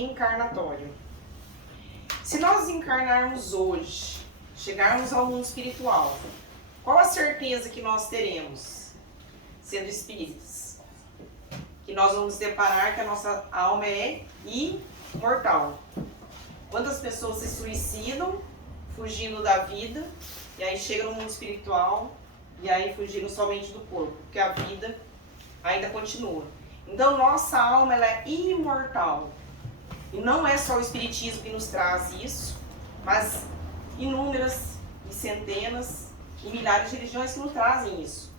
reencarnatório. Se nós encarnarmos hoje, chegarmos ao mundo espiritual, qual a certeza que nós teremos, sendo espíritas? Que nós vamos deparar que a nossa alma é imortal. Quantas pessoas se suicidam fugindo da vida e aí chegam no mundo espiritual e aí fugiram somente do corpo, porque a vida ainda continua. Então nossa alma ela é imortal. E não é só o espiritismo que nos traz isso, mas inúmeras e centenas e milhares de religiões que nos trazem isso.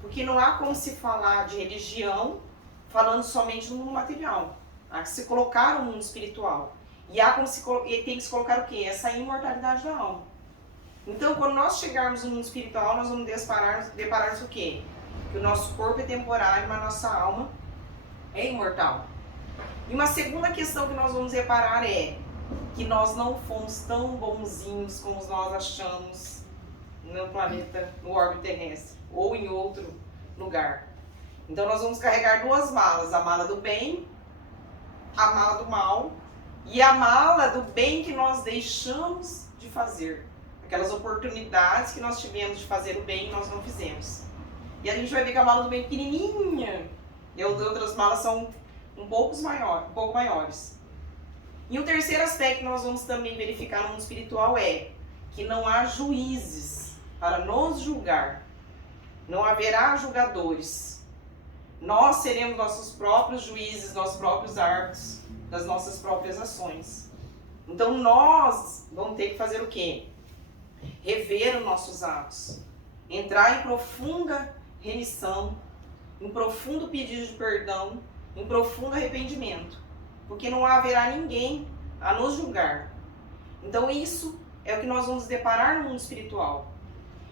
Porque não há como se falar de religião falando somente no mundo material. Há que se colocar no mundo espiritual. E há como e tem que se colocar o quê? Essa imortalidade da alma. Então, quando nós chegarmos no mundo espiritual, nós vamos deparar-nos o quê? Que o nosso corpo é temporário, mas a nossa alma é imortal. E uma segunda questão que nós vamos reparar é que nós não fomos tão bonzinhos como nós achamos no planeta, no orbe terrestre, ou em outro lugar. Então nós vamos carregar duas malas, a mala do bem, a mala do mal, e a mala do bem que nós deixamos de fazer. Aquelas oportunidades que nós tivemos de fazer o bem e nós não fizemos. E a gente vai ver que a mala do bem é pequenininha, e as outras malas são um pouco maiores. E o terceiro aspecto que nós vamos também verificar no mundo espiritual é que não há juízes para nos julgar. Não haverá julgadores. Nós seremos nossos próprios juízes, nossos próprios árbitros das nossas próprias ações. Então nós vamos ter que fazer o quê? Rever os nossos atos. Entrar em profunda remissão, em profundo pedido de perdão, em profundo arrependimento, porque não haverá ninguém a nos julgar. Então isso é o que nós vamos deparar no mundo espiritual.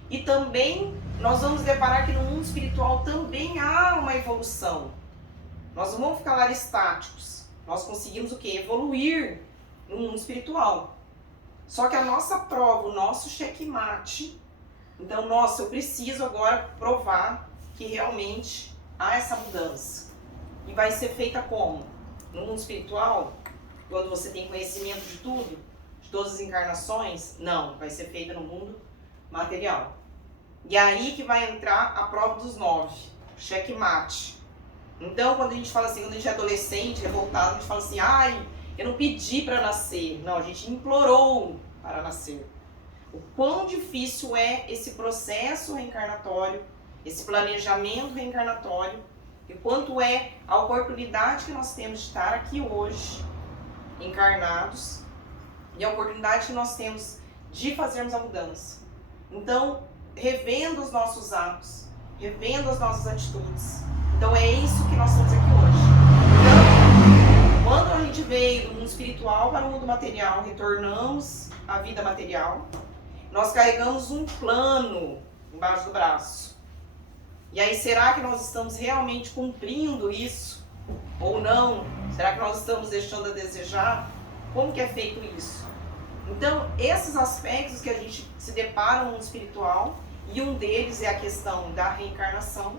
E também nós vamos deparar que no mundo espiritual também há uma evolução. Nós não vamos ficar lá estáticos. Nós conseguimos o quê? Evoluir no mundo espiritual. Só que a nossa prova, o nosso checkmate, então, nossa, eu preciso agora provar que realmente há essa mudança. E vai ser feita como? No mundo espiritual, quando você tem conhecimento de tudo, de todas as encarnações? Não, vai ser feita no mundo material. E aí que vai entrar a prova dos 9, checkmate. Então, quando a gente fala assim, quando a gente é adolescente, revoltado, a gente fala assim, ai, eu não pedi para nascer. Não, a gente implorou para nascer. O quão difícil é esse processo reencarnatório, esse planejamento reencarnatório, e quanto é a oportunidade que nós temos de estar aqui hoje, encarnados, e a oportunidade que nós temos de fazermos a mudança. Então, revendo os nossos atos, revendo as nossas atitudes. Então, é isso que nós estamos aqui hoje. Então, quando a gente veio do mundo espiritual para o mundo material, retornamos à vida material, nós carregamos um plano embaixo do braço. E aí, será que nós estamos realmente cumprindo isso? Ou não? Será que nós estamos deixando a desejar? Como que é feito isso? Então, esses aspectos que a gente se depara no mundo espiritual, e um deles é a questão da reencarnação,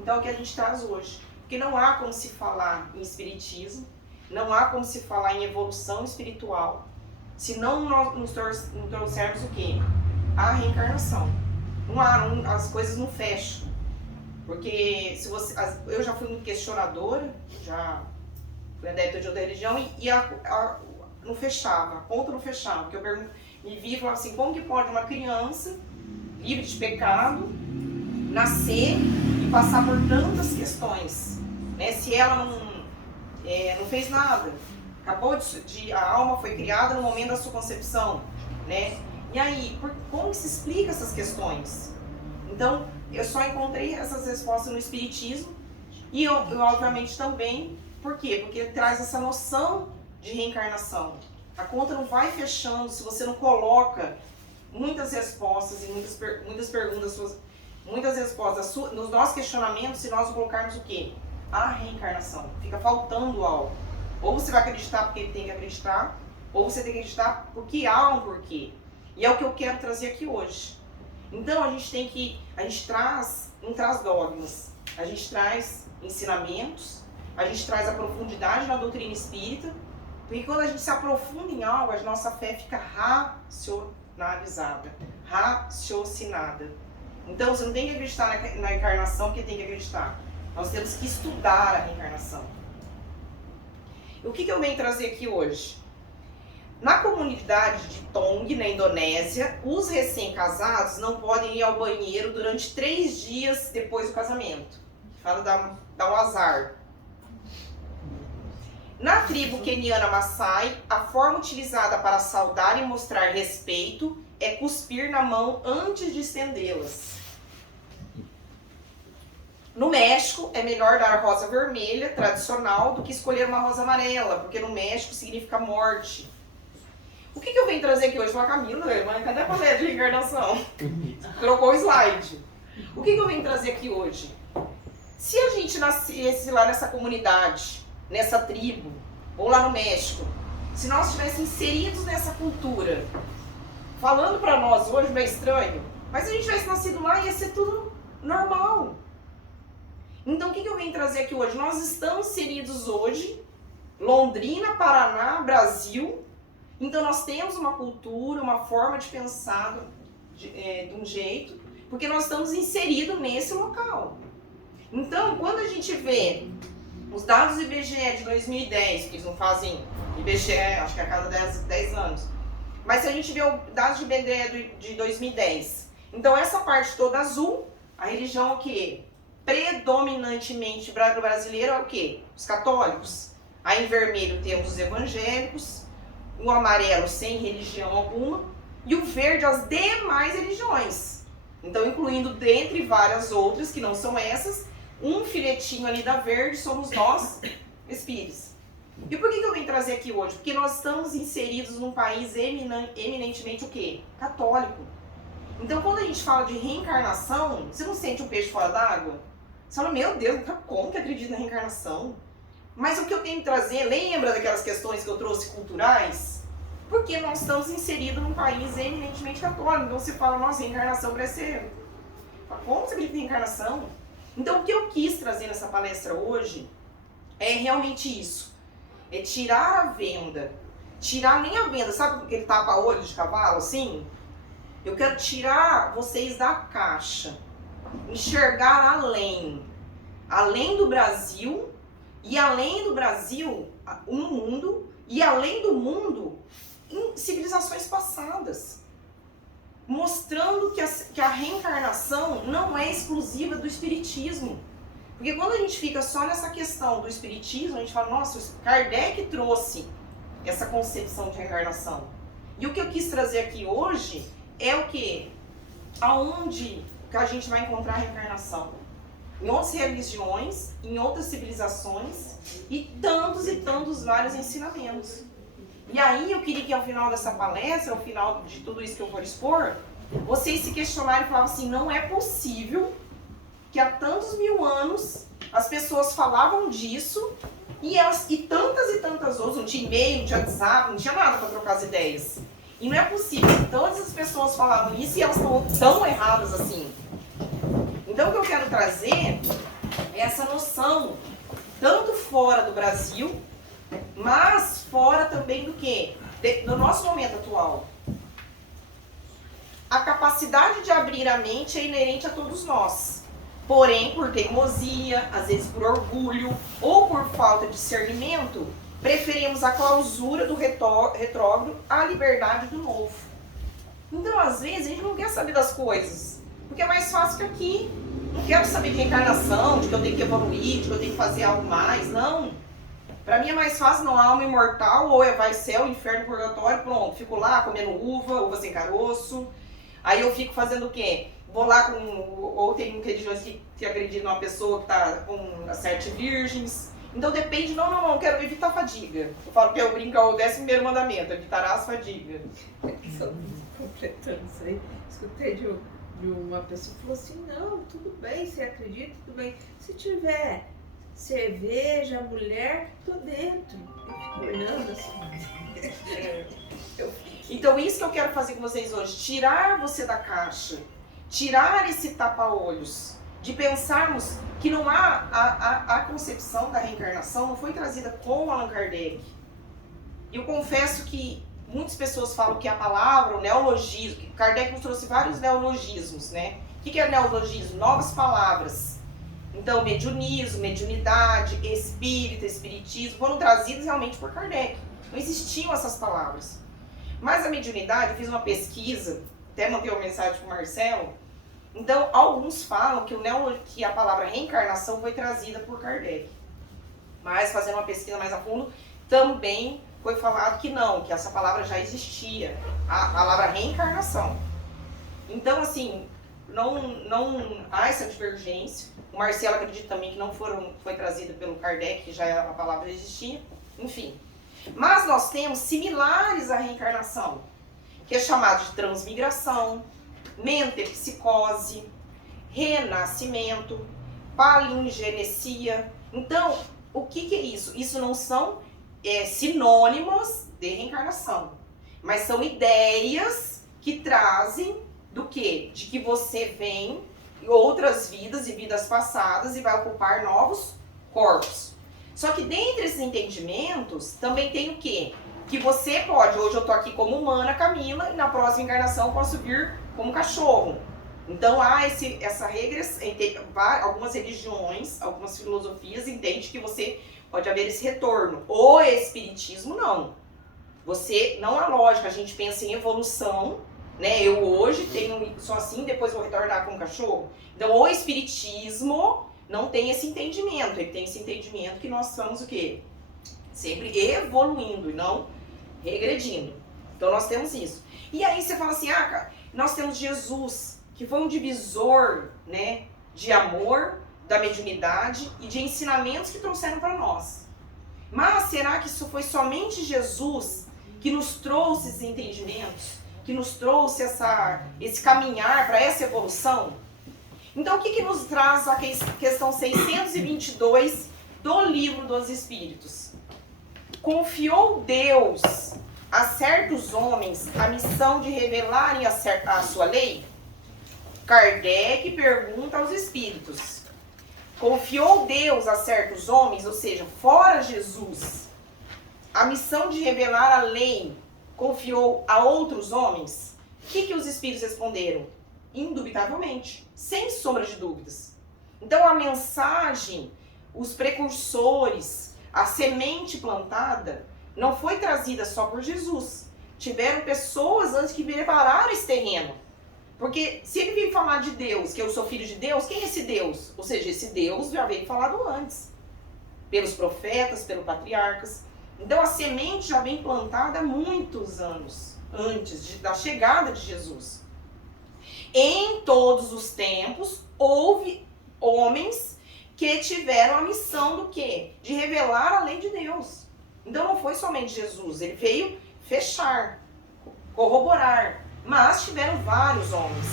então é o que a gente traz hoje. Porque não há como se falar em espiritismo, não há como se falar em evolução espiritual, se não nós nos trouxermos o quê? A reencarnação. As coisas não fecham. Porque se você, eu já fui muito questionadora, já fui adepta de outra religião e não fechava, a conta não fechava. Porque eu me vi e falava assim, como que pode uma criança livre de pecado nascer e passar por tantas questões, né? Se ela não fez nada, acabou a alma foi criada no momento da sua concepção, né? E aí, como se explica essas questões? Então, eu só encontrei essas respostas no Espiritismo e eu obviamente também, por quê? Porque ele traz essa noção de reencarnação. A conta não vai fechando se você não coloca muitas respostas e muitas perguntas, muitas respostas nos nossos questionamentos, se nós colocarmos o quê? A reencarnação. Fica faltando algo. Ou você vai acreditar porque tem que acreditar, ou você tem que acreditar porque há um porquê. E é o que eu quero trazer aqui hoje. Então a gente não traz dogmas, a gente traz ensinamentos, a gente traz a profundidade na doutrina espírita, Porque quando a gente se aprofunda em algo, a nossa fé fica racionalizada, raciocinada. Então você não tem que acreditar na encarnação porque tem que acreditar. Nós temos que estudar a reencarnação. O que eu venho trazer aqui hoje? Na comunidade de Tong, na Indonésia, os recém-casados não podem ir ao banheiro durante 3 dias depois do casamento. Fala dá um azar. Na tribo queniana Maasai, a forma utilizada para saudar e mostrar respeito é cuspir na mão antes de estendê-las. No México, é melhor dar rosa vermelha, tradicional, do que escolher uma rosa amarela, porque no México significa morte. O que eu venho trazer aqui hoje? Fala, Camila, mas cadê a palestra de reencarnação? Trocou o slide. O que eu venho trazer aqui hoje? Se a gente nascesse lá nessa comunidade, nessa tribo, ou lá no México, se nós estivéssemos inseridos nessa cultura, falando pra nós hoje não é estranho, mas se a gente tivesse nascido lá, ia ser tudo normal. Então o que eu venho trazer aqui hoje? Nós estamos inseridos hoje, Londrina, Paraná, Brasil. Então nós temos uma cultura, uma forma de pensar de um jeito, porque nós estamos inseridos nesse local. Então, quando a gente vê os dados do IBGE de 2010, que eles não fazem IBGE, acho que é a cada 10 anos, mas se a gente vê os dados de IBGE de 2010, então essa parte toda azul, a religião é o quê? Predominantemente brasileiro é o quê? Os católicos. Aí em vermelho temos os evangélicos, o amarelo sem religião alguma, e o verde as demais religiões. Então, incluindo dentre várias outras, que não são essas, um filetinho ali da verde somos nós, espíritos. E por que eu venho trazer aqui hoje? Porque nós estamos inseridos num país eminentemente o quê? Católico. Então, quando a gente fala de reencarnação, você não sente um peixe fora d'água? Você fala, meu Deus, como que acredita na reencarnação? Mas o que eu tenho que trazer, lembra daquelas questões que eu trouxe culturais? Porque nós estamos inseridos num país eminentemente católico. Então você fala, nossa, reencarnação parece ser... Como você acredita em reencarnação? Então o que eu quis trazer nessa palestra hoje é realmente isso. É tirar a venda. Tirar nem a venda, sabe aquele tapa-olho de cavalo, assim? Eu quero tirar vocês da caixa. Enxergar além. Além do Brasil... E além do Brasil, no mundo, e além do mundo, em civilizações passadas. Mostrando que a reencarnação não é exclusiva do espiritismo. Porque quando a gente fica só nessa questão do espiritismo, a gente fala, nossa, Kardec trouxe essa concepção de reencarnação. E o que eu quis trazer aqui hoje é o quê? Aonde que a gente vai encontrar a reencarnação? Em outras religiões, em outras civilizações e tantos vários ensinamentos. E aí eu queria que ao final dessa palestra, ao final de tudo isso que eu vou expor, vocês se questionarem e falavam assim, não é possível que há tantos mil anos as pessoas falavam disso e tantas outras, não tinha e-mail, não tinha WhatsApp, não tinha nada para trocar as ideias. E não é possível que todas as pessoas falavam isso e elas estão tão erradas assim. Então o que eu quero trazer é essa noção, tanto fora do Brasil, mas fora também do quê? Do nosso momento atual. A capacidade de abrir a mente é inerente a todos nós. Porém, por teimosia, às vezes por orgulho ou por falta de discernimento, preferimos a clausura do retrógrado à liberdade do novo. Então, às vezes, a gente não quer saber das coisas, porque é mais fácil que aqui. Não quero saber de reencarnação, de que eu tenho que evoluir, de que eu tenho que fazer algo mais, não. Pra mim é mais fácil, não, alma imortal, ou vai céu, inferno, purgatório, pronto. Fico lá comendo uva sem caroço. Aí eu fico fazendo o quê? Vou lá com... Ou tem religiões que acreditam numa pessoa que tá com as 7 virgens. Então depende, não, eu quero evitar fadiga. Eu falo que eu brinco, é o 10º mandamento, evitarás fadiga. Só completando isso aí, escutei de uma pessoa que falou assim, não, tudo bem, você acredita, tudo bem. Se tiver cerveja, mulher, tô dentro. Eu fico olhando assim. Então isso que eu quero fazer com vocês hoje, tirar você da caixa, tirar esse tapa-olhos, de pensarmos que não há a concepção da reencarnação não foi trazida com Allan Kardec. E eu confesso que muitas pessoas falam que a palavra, o neologismo, que Kardec nos trouxe vários neologismos, né? O que é neologismo? Novas palavras. Então, mediunismo, mediunidade, espírita, espiritismo, foram trazidos realmente por Kardec. Não existiam essas palavras. Mas a mediunidade, eu fiz uma pesquisa, até mandei uma mensagem para o Marcelo. Então, alguns falam que a palavra reencarnação foi trazida por Kardec. Mas, fazendo uma pesquisa mais a fundo, também foi falado que não, que essa palavra já existia. A palavra reencarnação. Então, assim, não há essa divergência. O Marcelo acredita também que não foi trazida pelo Kardec, que já a palavra existia. Enfim. Mas nós temos similares à reencarnação, que é chamado de transmigração, metempsicose, renascimento, palingenesia. Então, o que é isso? Isso não são sinônimos de reencarnação, mas são ideias que trazem do quê? De que você vem em outras vidas e vidas passadas e vai ocupar novos corpos. Só que dentre esses entendimentos, também tem o quê? Que você pode, hoje eu tô aqui como humana, Camila, e na próxima encarnação eu posso vir como cachorro. Então há essa regressão, algumas religiões, algumas filosofias entendem que você pode haver esse retorno. O espiritismo não. Não há lógica, a gente pensa em evolução, né? Eu hoje sou assim, depois vou retornar como cachorro. Então o espiritismo não tem esse entendimento, ele tem esse entendimento que nós somos o quê? Sempre evoluindo e não regredindo. Então nós temos isso. E aí você fala assim, nós temos Jesus, que foi um divisor, né, de amor, da mediunidade e de ensinamentos que trouxeram para nós. Mas será que isso foi somente Jesus que nos trouxe esses entendimentos, que nos trouxe esse caminhar para essa evolução? Então, o que nos traz a questão 622 do Livro dos Espíritos? Confiou Deus a certos homens a missão de revelarem a sua lei? Kardec pergunta aos espíritos. Confiou Deus a certos homens, ou seja, fora Jesus, a missão de revelar a lei, confiou a outros homens? O que os espíritos responderam? Indubitavelmente, sem sombra de dúvidas. Então a mensagem, os precursores, a semente plantada, não foi trazida só por Jesus. Tiveram pessoas antes que prepararam esse terreno. Porque se ele veio falar de Deus, que eu sou filho de Deus, quem é esse Deus? Ou seja, esse Deus já veio falado antes. Pelos profetas, pelos patriarcas. Então a semente já vem plantada há muitos anos antes da chegada de Jesus. Em todos os tempos, houve homens que tiveram a missão do quê? De revelar a lei de Deus. Então não foi somente Jesus, ele veio fechar, corroborar. Mas tiveram vários homens.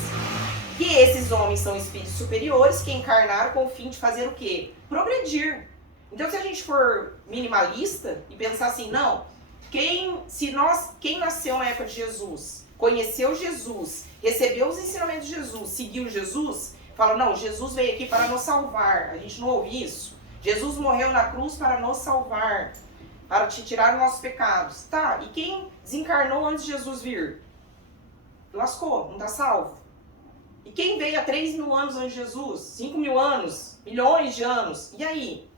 E esses homens são espíritos superiores que encarnaram com o fim de fazer o quê? Progredir. Então se a gente for minimalista e pensar assim, não, quem nasceu na época de Jesus, conheceu Jesus, recebeu os ensinamentos de Jesus, seguiu Jesus, fala, não, Jesus veio aqui para nos salvar. A gente não ouve isso. Jesus morreu na cruz para nos salvar, para te tirar os nossos pecados. Tá, e quem desencarnou antes de Jesus vir? Lascou, não está salvo. E quem veio há 3.000 anos antes de Jesus? 5.000 anos? Milhões de anos? E aí?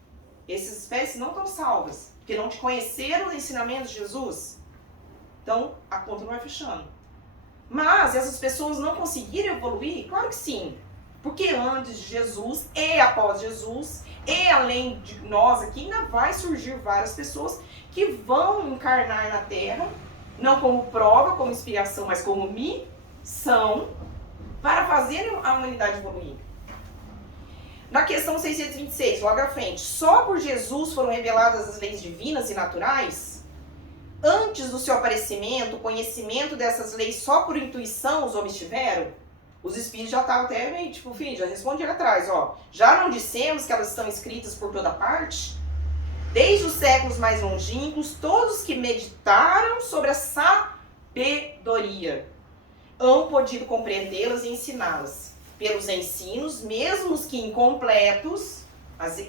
Essas espécies não estão salvas, porque não te conheceram os ensinamentos de Jesus. Então, a conta não vai fechando. Mas essas pessoas não conseguiram evoluir? Claro que sim. Porque antes de Jesus e após Jesus, e além de nós aqui, ainda vai surgir várias pessoas que vão encarnar na Terra, não como prova, como inspiração, mas como missão, para fazer a humanidade evoluir. Na questão 626, logo à frente, só por Jesus foram reveladas as leis divinas e naturais? Antes do seu aparecimento, o conhecimento dessas leis só por intuição os homens tiveram? Os espíritos já estavam até meio, tipo, filho, já responderam atrás, ó. Já não dissemos que elas estão escritas por toda parte? Desde os séculos mais longínquos, todos que meditaram sobre a sabedoria hão podido compreendê-las e ensiná-las. Pelos ensinos, mesmo os que incompletos,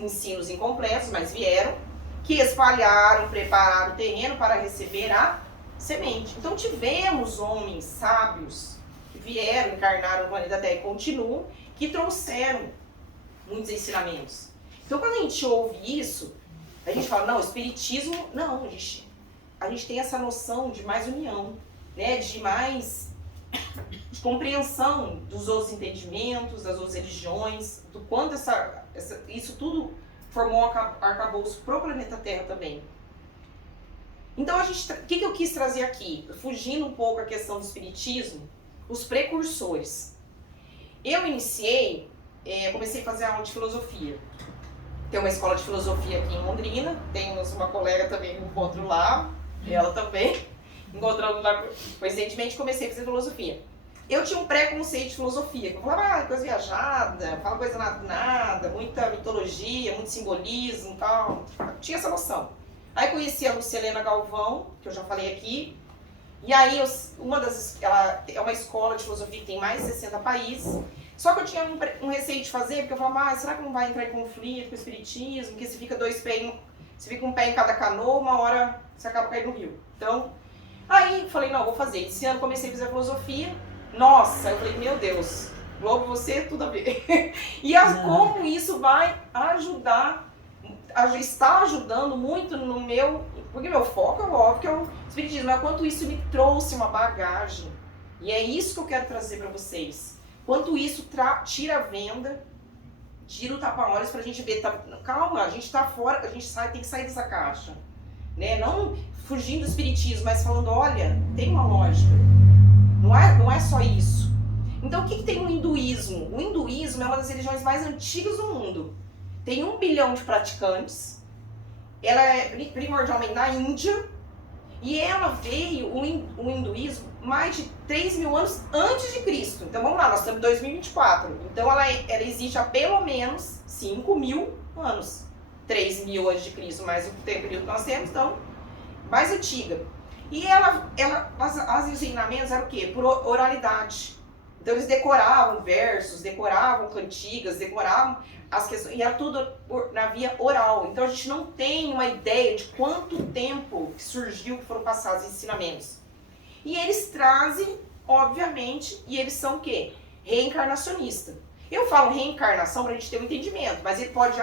ensinos incompletos, mas vieram, que espalharam, prepararam o terreno para receber a semente. Então tivemos homens sábios que vieram, encarnaram no planeta Terra e continuam, que trouxeram muitos ensinamentos. Então quando a gente ouve isso, a gente fala, não, o espiritismo, não, a gente tem essa noção de mais união, né, de mais de compreensão dos outros entendimentos, das outras religiões, do quanto isso tudo formou um arcabouço pro planeta Terra também. Então, o que eu quis trazer aqui? Fugindo um pouco a questão do espiritismo, os precursores. Eu comecei a fazer aula de filosofia. Tem uma escola de filosofia aqui em Londrina, temos uma colega também, um encontro lá, ela também, encontrando lá, recentemente comecei a fazer filosofia. Eu tinha um preconceito de filosofia, que eu falava, coisa viajada, fala coisa nada, muita mitologia, muito simbolismo e tal, tinha essa noção. Aí conheci a Lucilena Galvão, que eu já falei aqui, e aí ela é uma escola de filosofia que tem mais de 60 países, só que eu tinha um receio de fazer, porque eu falava, será que não vai entrar em conflito com o espiritismo, porque você fica um pé em cada canoa, uma hora você acaba caindo no rio. Então, aí falei, não, vou fazer. Esse ano comecei a fazer filosofia, nossa, eu falei, meu Deus, Globo, você, tudo a ver. Como isso vai ajudar, está ajudando muito no meu, porque meu foco é óbvio que é o espiritismo, mas quanto isso me trouxe uma bagagem. E é isso que eu quero trazer para vocês. Quanto isso tira a venda, tira o tapa-olhos pra gente ver, calma, a gente tá fora, a gente tem que sair dessa caixa. Né? Não fugindo do espiritismo, mas falando, olha, tem uma lógica. Não é só isso. Então o que tem no hinduísmo? O hinduísmo é uma das religiões mais antigas do mundo. Tem 1 bilhão de praticantes. Ela é primordialmente na Índia. E ela veio, o hinduísmo, mais de 3 mil anos antes de Cristo. Então vamos lá, nós estamos em 2024. Então ela existe há pelo menos 5 mil anos. 3 mil antes de Cristo, mais o período que nós temos, então, mais antiga. E as ensinamentos eram o quê? Por oralidade. Então eles decoravam versos, decoravam cantigas, decoravam as questões, e era tudo na via oral. Então a gente não tem uma ideia de quanto tempo que surgiu, que foram passados os ensinamentos. E eles trazem, obviamente, e eles são o quê? Reencarnacionista. Eu falo reencarnação para a gente ter um entendimento, mas ele pode,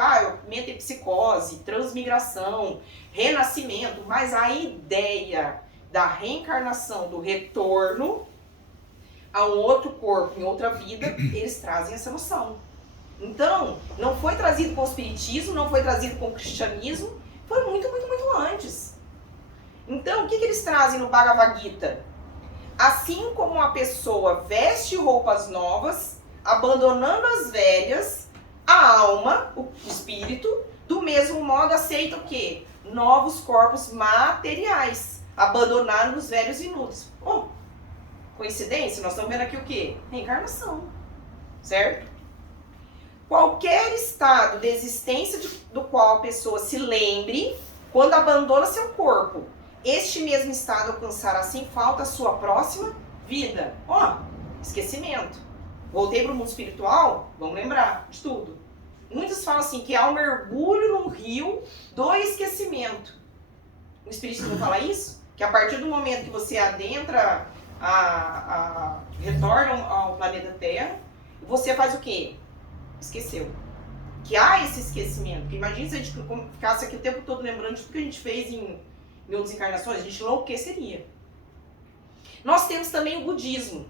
metempsicose, transmigração, renascimento, mas a ideia da reencarnação, do retorno a um outro corpo, em outra vida, eles trazem essa noção. Então, não foi trazido com o espiritismo, não foi trazido com o cristianismo, foi muito, muito, muito antes. Então, o que eles trazem no Bhagavad Gita? Assim como uma pessoa veste roupas novas, abandonando as velhas, a alma, o espírito, do mesmo modo aceita o quê? Novos corpos materiais, abandonando os velhos inúteis. Coincidência? Nós estamos vendo aqui o quê? Reencarnação, certo? Qualquer estado de existência do qual a pessoa se lembre, quando abandona seu corpo, este mesmo estado alcançará sem falta a sua próxima vida. Esquecimento. Voltei para o mundo espiritual, vamos lembrar de tudo. Muitos falam assim, que há um mergulho num rio do esquecimento. O espiritismo fala isso? Que a partir do momento que você adentra, retorna ao planeta Terra, você faz o quê? Esqueceu. Que há esse esquecimento. Porque imagina se a gente ficasse aqui o tempo todo lembrando de tudo que a gente fez em outras encarnações, a gente enlouqueceria. Nós temos também o budismo.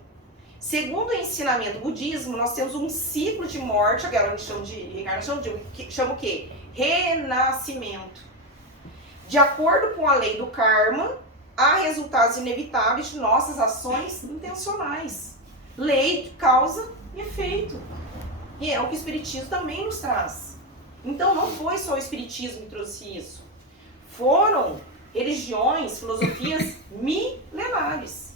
Segundo o ensinamento do budismo, nós temos um ciclo de morte, agora a gente chama de reencarnação, chama o quê? Renascimento. De acordo com a lei do karma, há resultados inevitáveis de nossas ações intencionais. Lei de causa e efeito. E é o que o espiritismo também nos traz. Então não foi só o espiritismo que trouxe isso. Foram religiões, filosofias milenares.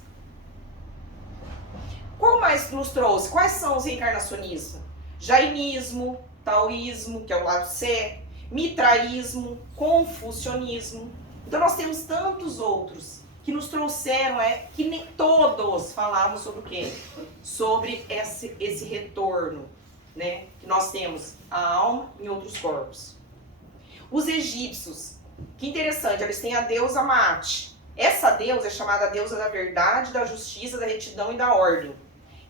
Qual mais nos trouxe? Quais são os reencarnacionistas? Jainismo, taoísmo, que é o lado C, mitraísmo, confucionismo. Então nós temos tantos outros que nos trouxeram, que nem todos falavam sobre o quê? Sobre esse retorno, né? Que nós temos a alma em outros corpos. Os egípcios Que interessante, eles têm a deusa Maat. Essa deusa é chamada a deusa da verdade, da justiça, da retidão e da ordem.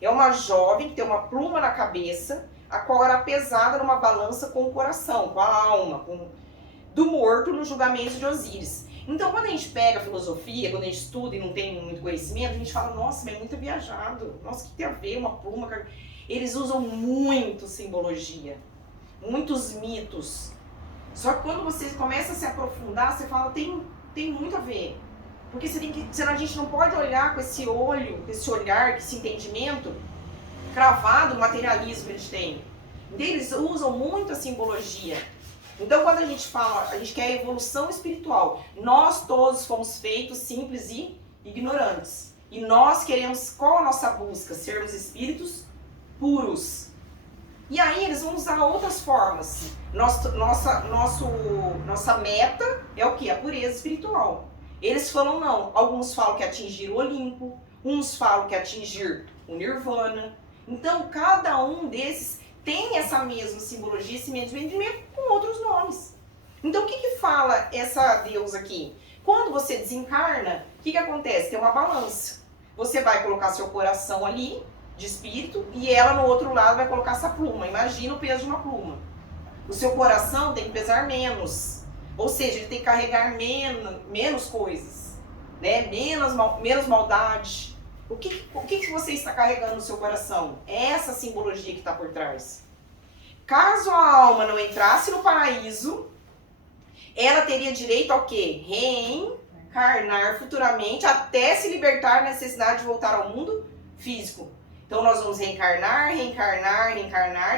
É uma jovem que tem uma pluma na cabeça, a qual era pesada numa balança com o coração, com a alma, do morto no julgamento de Osíris. Então, quando a gente pega a filosofia, quando a gente estuda e não tem muito conhecimento, a gente fala, nossa, mas é muito viajado. Nossa, o que tem a ver uma pluma? Eles usam muito simbologia, muitos mitos. Só que quando você começa a se aprofundar, você fala, tem muito a ver. Porque senão a gente não pode olhar com esse olho, com esse olhar, com esse entendimento cravado no materialismo que eles têm. Eles usam muito a simbologia. Então, quando a gente fala, a gente quer a evolução espiritual. Nós todos fomos feitos simples e ignorantes. E nós queremos, qual a nossa busca? Sermos espíritos puros. E aí eles vão usar outras formas. Nossa meta é o quê? A pureza espiritual. Eles falam não. Alguns falam que é atingir o Olimpo. Uns falam que é atingir o Nirvana. Então, cada um desses tem essa mesma simbologia, esse mesmo entendimento, com outros nomes. Então, o que fala essa deusa aqui? Quando você desencarna, o que acontece? Tem uma balança. Você vai colocar seu coração ali, de espírito, e ela no outro lado vai colocar essa pluma. Imagina o peso de uma pluma. O seu coração tem que pesar menos. Ou seja, ele tem que carregar menos coisas, né? Menos maldade. O que você está carregando no seu coração? É essa simbologia que está por trás. Caso a alma não entrasse no paraíso, ela teria direito ao quê? Reencarnar futuramente até se libertar da necessidade de voltar ao mundo físico. Então nós vamos reencarnar,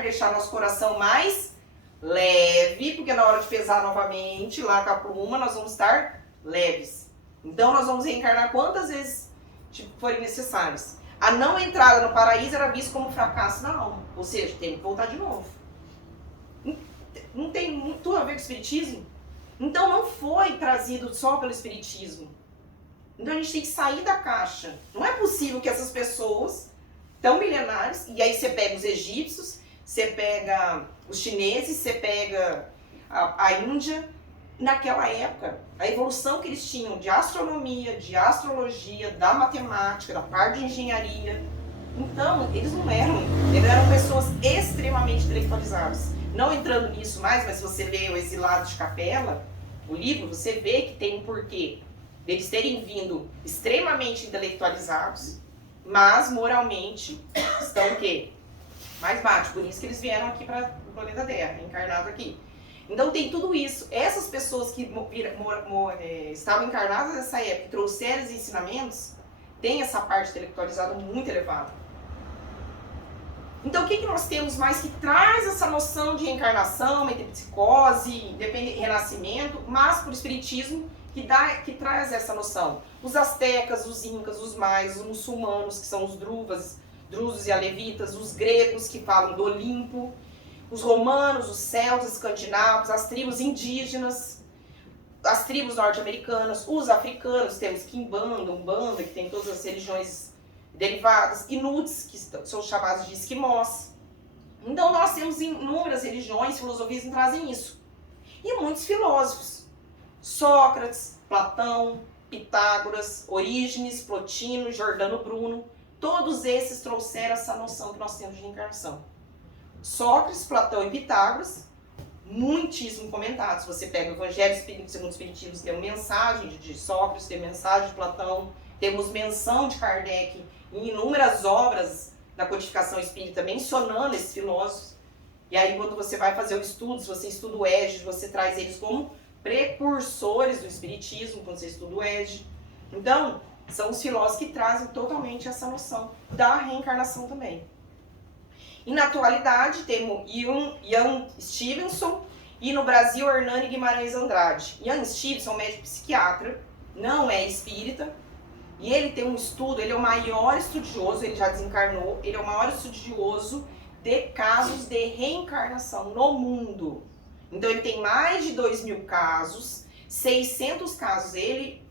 deixar nosso coração mais leve, porque na hora de pesar novamente lá com a pluma, nós vamos estar leves. Então nós vamos reencarnar quantas vezes forem necessárias. A não entrada no paraíso era vista como fracasso na alma. Ou seja, tem que voltar de novo. Não tem tudo a ver com o espiritismo? Então não foi trazido só pelo espiritismo. Então a gente tem que sair da caixa. Não é possível que essas pessoas tão milenares, e aí você pega os egípcios, você pega os chineses, você pega a Índia, naquela época, a evolução que eles tinham de astronomia, de astrologia, da matemática, da parte de engenharia. Então, eles eram pessoas extremamente intelectualizadas. Não entrando nisso mais, mas se você lê O Exilado de Capela, o livro, você vê que tem um porquê deles terem vindo extremamente intelectualizados, mas moralmente estão o quê? Mais baixo. Por isso que eles vieram aqui para o planeta Terra, encarnados aqui. Então tem tudo isso. Essas pessoas que estavam encarnadas nessa época e trouxeram os ensinamentos, têm essa parte intelectualizada muito elevada. Então o que nós temos mais que traz essa noção de reencarnação, metempsicose, renascimento, mas por espiritismo que traz essa noção? Os astecas, os incas, os maias, os muçulmanos, que são os drusos e alevitas, os gregos que falam do Olimpo, os romanos, os celtas, escandinavos, as tribos indígenas, as tribos norte-americanas, os africanos, temos Quimbanda, Umbanda, que tem todas as religiões derivadas, Inuits, que são chamados de esquimós. Então nós temos inúmeras religiões, filosofias que trazem isso. E muitos filósofos. Sócrates, Platão, Pitágoras, Orígenes, Plotino, Giordano Bruno, todos esses trouxeram essa noção que nós temos de reencarnação. Sócrates, Platão e Pitágoras, muitíssimo comentados. Você pega o Evangelho segundo o Espiritismo, tem uma mensagem de Sócrates, tem mensagem de Platão, temos menção de Kardec em inúmeras obras da codificação espírita mencionando esses filósofos. E aí quando você vai fazer o estudo, se você estuda o EGE, você traz eles como precursores do espiritismo, quando você estuda o EGE. Então, são os filósofos que trazem totalmente essa noção da reencarnação também. E na atualidade temos Ian Stevenson e no Brasil Hernani Guimarães Andrade. Ian Stevenson é um médico psiquiatra, não é espírita, e ele tem um estudo, ele é o maior estudioso, ele já desencarnou, ele é o maior estudioso de casos de reencarnação no mundo. Então ele tem mais de 2.000 casos, 600 casos ele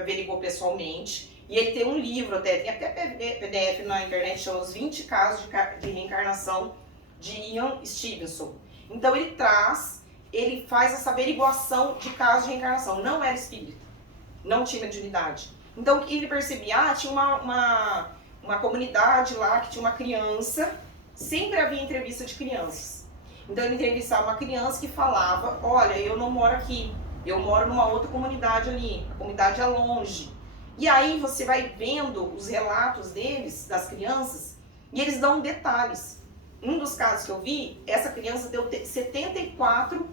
averiguou pessoalmente, e ele tem um livro, tem até PDF na internet, chama Os 20 Casos de Reencarnação de Ian Stevenson. Então ele traz ele faz essa averiguação de casos de reencarnação. Não era espírita, não tinha mediunidade. Então, o que ele percebia? Tinha uma comunidade lá que tinha uma criança, sempre havia entrevista de crianças. Então, ele entrevistava uma criança que falava, olha, eu não moro aqui, eu moro numa outra comunidade ali, a comunidade é longe. E aí você vai vendo os relatos deles, das crianças, e eles dão detalhes. Um dos casos que eu vi, essa criança deu 74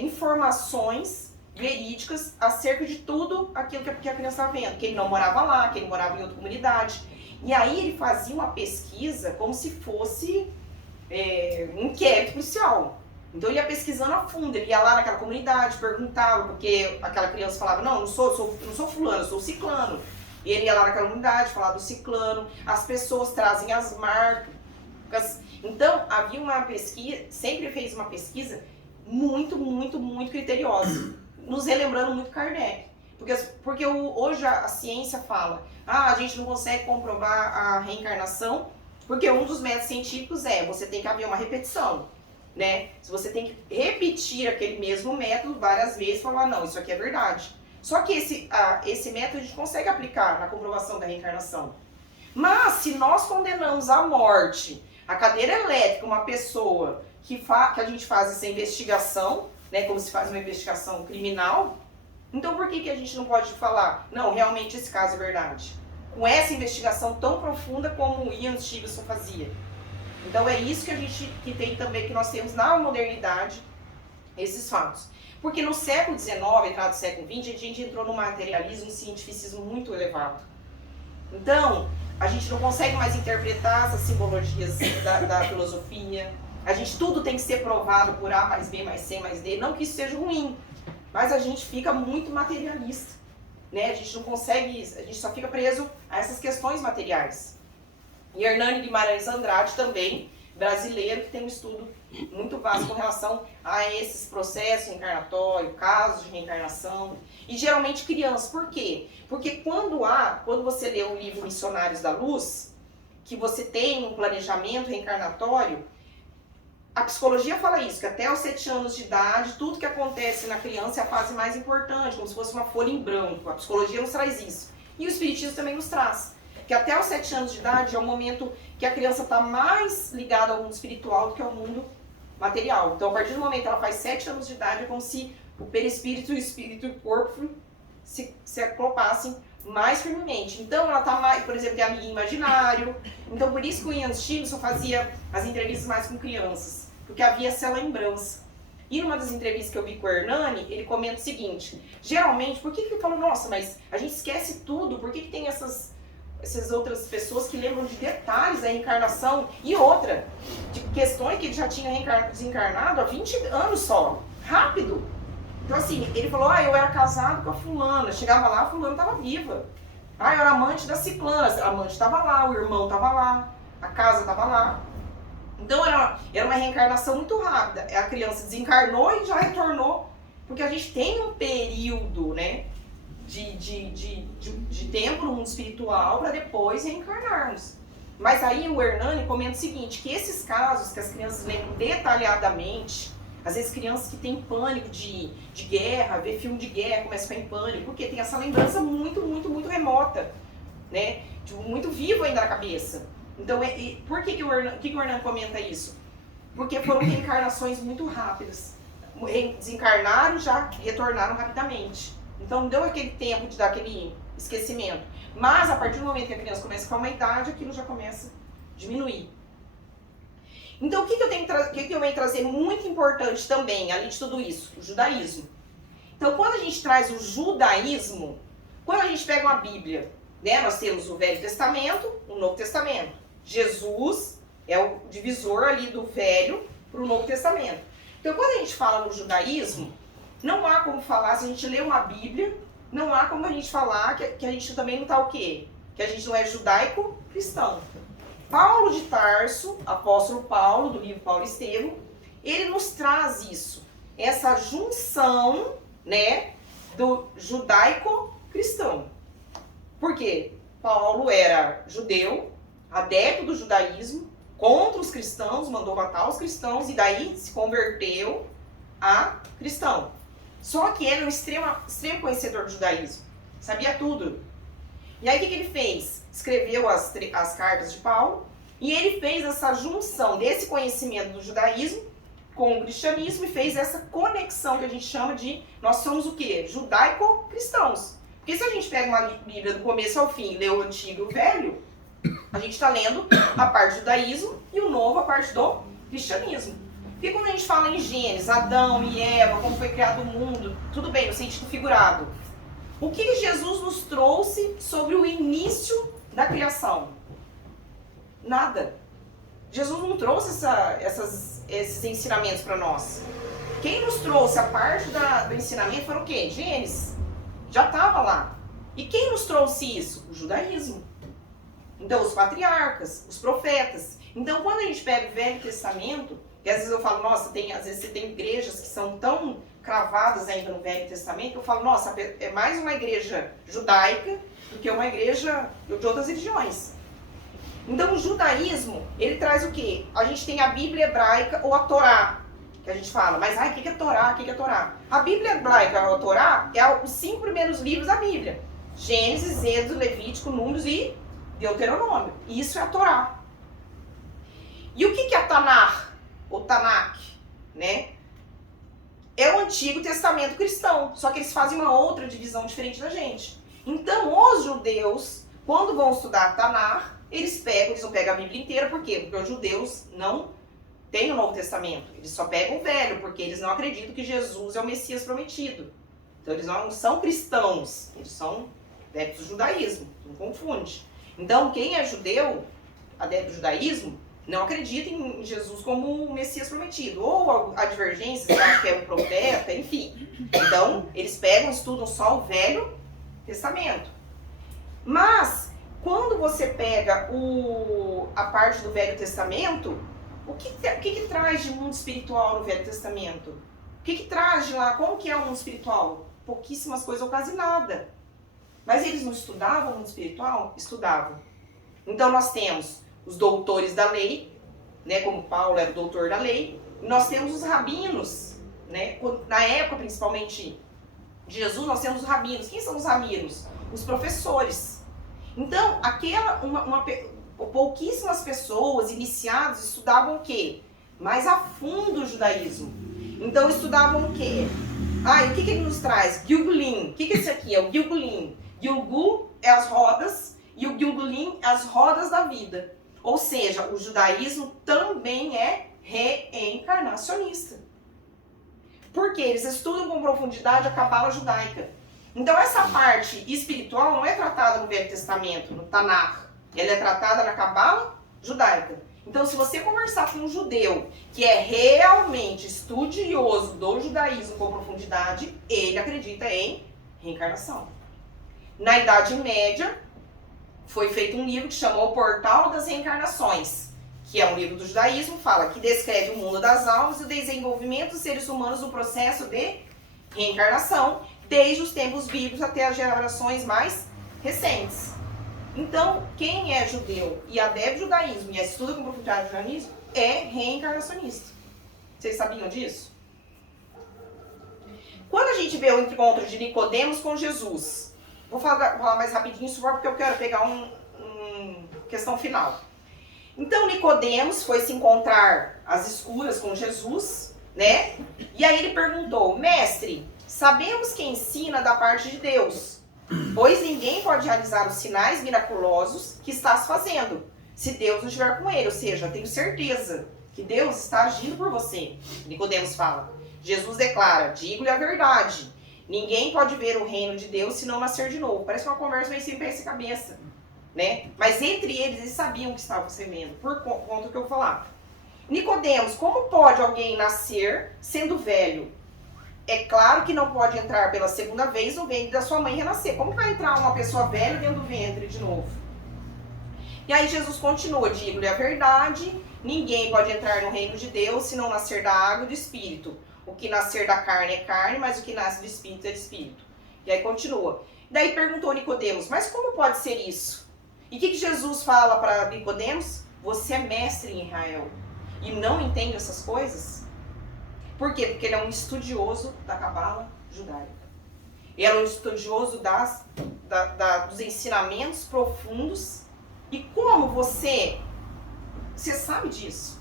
informações verídicas acerca de tudo aquilo que a criança estava vendo. Que ele não morava lá, que ele morava em outra comunidade. E aí ele fazia uma pesquisa como se fosse um inquérito policial. Então ele ia pesquisando a fundo, ele ia lá naquela comunidade, perguntava, porque aquela criança falava, não sou fulano, eu sou ciclano. E ele ia lá naquela comunidade, falava do ciclano, as pessoas trazem as marcas. Então havia uma pesquisa, sempre fez uma pesquisa muito, muito, muito criteriosa, nos relembrando muito Kardec. Porque hoje a ciência fala, a gente não consegue comprovar a reencarnação, porque um dos métodos científicos você tem que haver uma repetição. Né? Se você tem que repetir aquele mesmo método várias vezes e falar, não, isso aqui é verdade. Só que esse método a gente consegue aplicar na comprovação da reencarnação. Mas se nós condenamos à morte, a cadeira elétrica, uma pessoa que a gente faz essa investigação, né, como se faz uma investigação criminal, então por que a gente não pode falar, não, realmente esse caso é verdade? Com essa investigação tão profunda como o Ian Stevenson fazia. Então é isso que tem também, que nós temos na modernidade, esses fatos. Porque no século XIX, entrado no século XX, a gente entrou no materialismo e cientificismo muito elevado. Então, a gente não consegue mais interpretar essas simbologias da filosofia. Tudo tem que ser provado por A mais B mais C mais D. Não que isso seja ruim, mas a gente fica muito materialista. Né? A gente não consegue, a gente só fica preso a essas questões materiais. E Hernani Guimarães Andrade também, brasileiro, que tem um estudo muito vasto com relação a esses processos reencarnatórios, casos de reencarnação, e geralmente crianças. Por quê? Porque quando você lê o livro Missionários da Luz, que você tem um planejamento reencarnatório, a psicologia fala isso, que até os 7 anos de idade, tudo que acontece na criança é a fase mais importante, como se fosse uma folha em branco. A psicologia nos traz isso. E o espiritismo também nos traz. Que até os 7 anos de idade é o momento que a criança está mais ligada ao mundo espiritual do que ao mundo material. Então, a partir do momento que ela faz 7 anos de idade, é como se o perispírito, o espírito e o corpo se aclopassem mais firmemente. Então, ela está mais, por exemplo, tem amiguinho imaginário. Então, por isso que o Ian Stevenson fazia as entrevistas mais com crianças, porque havia essa lembrança. E numa das entrevistas que eu vi com o Hernani, ele comenta o seguinte, geralmente, por que ele falou, nossa, mas a gente esquece tudo, por que tem essas outras pessoas que lembram de detalhes da reencarnação e outra, de questões que ele já tinha desencarnado há 20 anos só, rápido. Então assim, ele falou, eu era casado com a fulana, chegava lá, a fulana estava viva. Eu era amante da ciclana, a amante estava lá, o irmão estava lá, a casa estava lá. Então era uma reencarnação muito rápida, a criança desencarnou e já retornou, porque a gente tem um período, né, de tempo no mundo espiritual para depois reencarnarmos. Mas aí o Hernani comenta o seguinte, que esses casos que as crianças lembram detalhadamente, às vezes crianças que têm pânico de guerra, vê filme de guerra, começam a ficar em pânico, porque tem essa lembrança muito, muito, muito remota, né? Muito viva ainda na cabeça. Então, por que o Hernani comenta isso? Porque foram reencarnações muito rápidas. Desencarnaram e já retornaram rapidamente. Então, não deu aquele tempo de dar aquele esquecimento. Mas, a partir do momento que a criança começa a ficar uma idade, aquilo já começa a diminuir. Então, o que eu venho trazer muito importante também, além de tudo isso? O judaísmo. Então, quando a gente traz o judaísmo, quando a gente pega uma Bíblia, né, nós temos o Velho Testamento, o Novo Testamento. Jesus é o divisor ali do Velho para o Novo Testamento. Então, quando a gente fala no judaísmo, não há como falar, se a gente lê uma Bíblia, não há como a gente falar que a gente também não está o quê? Que a gente não é judaico-cristão. Paulo de Tarso, apóstolo Paulo, do livro Paulo e Estevão, ele nos traz isso, essa junção, né, do judaico-cristão. Por quê? Paulo era judeu, adepto do judaísmo, contra os cristãos, mandou matar os cristãos, e daí se converteu, a cristão. Só que ele era um extremo conhecedor do judaísmo. Sabia tudo. E aí o que ele fez? Escreveu as cartas de Paulo e ele fez essa junção desse conhecimento do judaísmo com o cristianismo e fez essa conexão que a gente chama de, nós somos o quê? Judaico-cristãos. Porque se a gente pega uma Bíblia do começo ao fim e lê o Antigo e o Velho, a gente está lendo a parte do judaísmo e o Novo a parte do cristianismo. Porque quando a gente fala em Gênesis, Adão e Eva, como foi criado o mundo, tudo bem, no sentido figurado. O que Jesus nos trouxe sobre o início da criação? Nada. Jesus não trouxe esses ensinamentos para nós. Quem nos trouxe a parte do ensinamento foi o quê? Gênesis. Já estava lá. E quem nos trouxe isso? O judaísmo. Então, os patriarcas, os profetas. Então, quando a gente pega o Velho Testamento, e às vezes eu falo, nossa, às vezes você tem igrejas que são tão cravadas ainda no Velho Testamento, eu falo, nossa, é mais uma igreja judaica do que uma igreja de outras religiões. Então, o judaísmo, ele traz o quê? A gente tem a Bíblia hebraica ou a Torá, que a gente fala, mas o que é Torá? O que é Torá? A Bíblia hebraica ou a Torá é os 5 primeiros livros da Bíblia. Gênesis, Êxodo, Levítico, Números e Deuteronômio. Isso é a Torá. E o que é a Tanar? Ou Tanakh, né? É o Antigo Testamento cristão, só que eles fazem uma outra divisão diferente da gente. Então, os judeus, quando vão estudar a Tanar, eles vão pegar a Bíblia inteira, por quê? Porque os judeus não têm o Novo Testamento, eles só pegam o Velho, porque eles não acreditam que Jesus é o Messias prometido. Então, eles não são cristãos, eles são adeptos do judaísmo, não confunde. Então, quem é judeu, adepto do judaísmo, não acredita em Jesus como o Messias prometido. Ou a divergência, acha que é um profeta, enfim. Então, eles pegam, estudam só o Velho Testamento. Mas, quando você pega a parte do Velho Testamento, o que traz de mundo espiritual no Velho Testamento? O que traz de lá? Como que é o mundo espiritual? Pouquíssimas coisas ou quase nada. Mas eles não estudavam o mundo espiritual? Estudavam. Então, nós temos os doutores da lei, né, como Paulo era o doutor da lei, e nós temos os rabinos, né, na época principalmente de Jesus, nós temos os rabinos. Quem são os rabinos? Os professores. Então, pouquíssimas pessoas iniciadas estudavam o quê? Mais a fundo o judaísmo. Então, estudavam o quê? E o que ele nos traz? Gilgulim. O que é isso aqui? É o Gilgulim. Gilgul é as rodas e o Gilgulim é as rodas da vida. Ou seja, o judaísmo também é reencarnacionista. Porque eles estudam com profundidade a cabala judaica. Então essa parte espiritual não é tratada no Velho Testamento, no Tanakh. Ela é tratada na cabala judaica. Então se você conversar com um judeu que é realmente estudioso do judaísmo com profundidade, ele acredita em reencarnação. Na Idade Média, foi feito um livro que chamou O Portal das Reencarnações, que é um livro do judaísmo, que descreve o mundo das almas e o desenvolvimento dos seres humanos no processo de reencarnação, desde os tempos bíblicos até as gerações mais recentes. Então, quem é judeu e adepto do judaísmo e estuda com profundidade o judaísmo é reencarnacionista. Vocês sabiam disso? Quando a gente vê o encontro de Nicodemos com Jesus, vou falar mais rapidinho só porque eu quero pegar uma questão final. Então Nicodemos foi se encontrar às escuras com Jesus, né? E aí ele perguntou: mestre, sabemos que ensina da parte de Deus, pois ninguém pode realizar os sinais miraculosos que estás fazendo, se Deus não estiver com ele. Ou seja, tenho certeza que Deus está agindo por você. Nicodemos fala. Jesus declara: digo-lhe a verdade, ninguém pode ver o reino de Deus se não nascer de novo. Parece uma conversa meio sem pé e sem cabeça, né? Mas entre eles sabiam o que estavam recebendo, por conta do que eu vou falar. Nicodemos, como pode alguém nascer sendo velho? É claro que não pode entrar pela segunda vez no ventre da sua mãe e renascer. Como vai entrar uma pessoa velha dentro do ventre de novo? E aí Jesus continua: digo-lhe a verdade, ninguém pode entrar no reino de Deus se não nascer da água e do Espírito. O que nascer da carne é carne, mas o que nasce do Espírito é de Espírito. E aí continua. Daí perguntou Nicodemos: mas como pode ser isso? E o que Jesus fala para Nicodemos? Você é mestre em Israel e não entende essas coisas? Por quê? Porque ele é um estudioso da cabala judaica. Ele é um estudioso dos ensinamentos profundos. E como você sabe disso?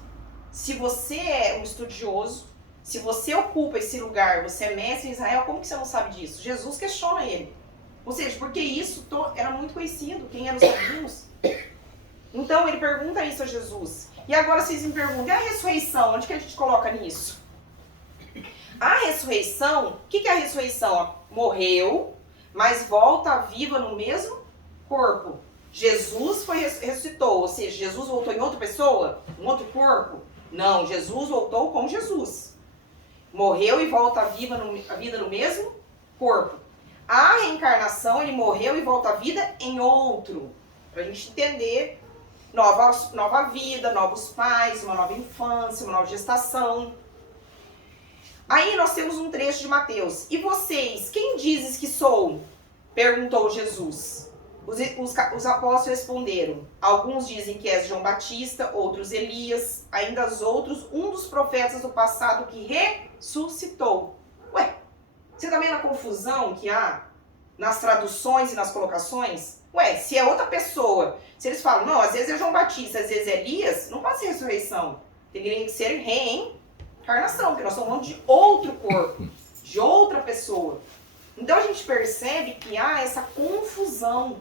Se você é um estudioso, se você ocupa esse lugar, você é mestre em Israel, como que você não sabe disso? Jesus questiona ele. Ou seja, porque isso era muito conhecido, quem eram os rabinos. Então ele pergunta isso a Jesus. E agora vocês me perguntam, e a ressurreição? Onde que a gente coloca nisso? A ressurreição, o que é a ressurreição? Morreu, mas volta viva no mesmo corpo. Jesus ressuscitou, ou seja, Jesus voltou em outra pessoa? Um outro corpo? Não, Jesus voltou com Jesus. Morreu e volta à vida no mesmo corpo. A reencarnação, ele morreu e volta à vida em outro. Para a gente entender, nova vida, novos pais, uma nova infância, uma nova gestação. Aí nós temos um trecho de Mateus. E vocês, quem dizes que sou? Perguntou Jesus. Os apóstolos responderam. Alguns dizem que és João Batista, outros Elias, ainda os outros, um dos profetas do passado que ressuscitou. Ué, você tá vendo a confusão que há nas traduções e nas colocações? Ué, se é outra pessoa, se eles falam, não, às vezes é João Batista, às vezes é Elias, não pode ser ressurreição. Teria que ser reencarnação, porque nós estamos falando de outro corpo, de outra pessoa. Então a gente percebe que há essa confusão,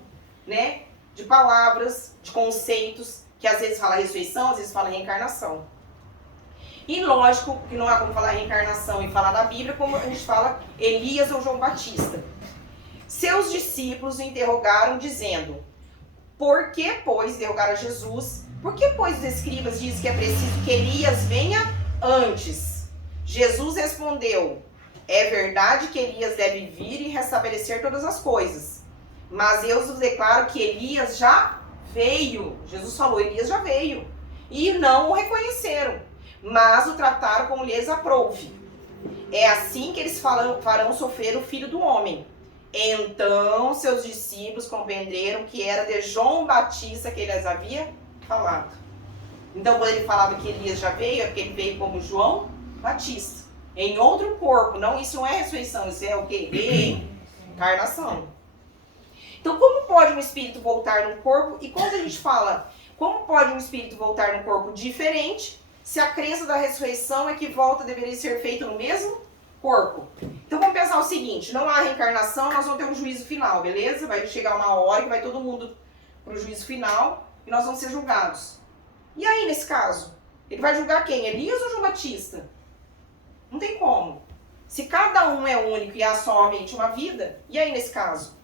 né, de palavras, de conceitos, que às vezes fala ressurreição, às vezes fala reencarnação. E lógico que não há como falar reencarnação e falar da Bíblia como a gente fala Elias ou João Batista. Seus discípulos o interrogaram dizendo, por que, pois, interrogaram a Jesus, por que, pois, os escribas dizem que é preciso que Elias venha antes? Jesus respondeu, é verdade que Elias deve vir e restabelecer todas as coisas, mas eu vos declaro que Elias já veio. Jesus falou, Elias já veio. E não o reconheceram, mas o trataram como lhes aprouve. É assim que eles farão sofrer o Filho do Homem. Então seus discípulos compreenderam que era de João Batista que ele lhes havia falado. Então quando ele falava que Elias já veio, é porque ele veio como João Batista. Em outro corpo. Não, isso não é ressurreição, isso é o quê? Reencarnação. Então, como pode um espírito voltar num corpo? E quando a gente fala, como pode um espírito voltar num corpo diferente, se a crença da ressurreição é que volta deveria ser feita no mesmo corpo? Então, vamos pensar o seguinte, não há reencarnação, nós vamos ter um juízo final, beleza? Vai chegar uma hora que vai todo mundo para o juízo final e nós vamos ser julgados. E aí, nesse caso? Ele vai julgar quem? Elias ou João Batista? Não tem como. Se cada um é único e há somente uma vida, e aí nesse caso?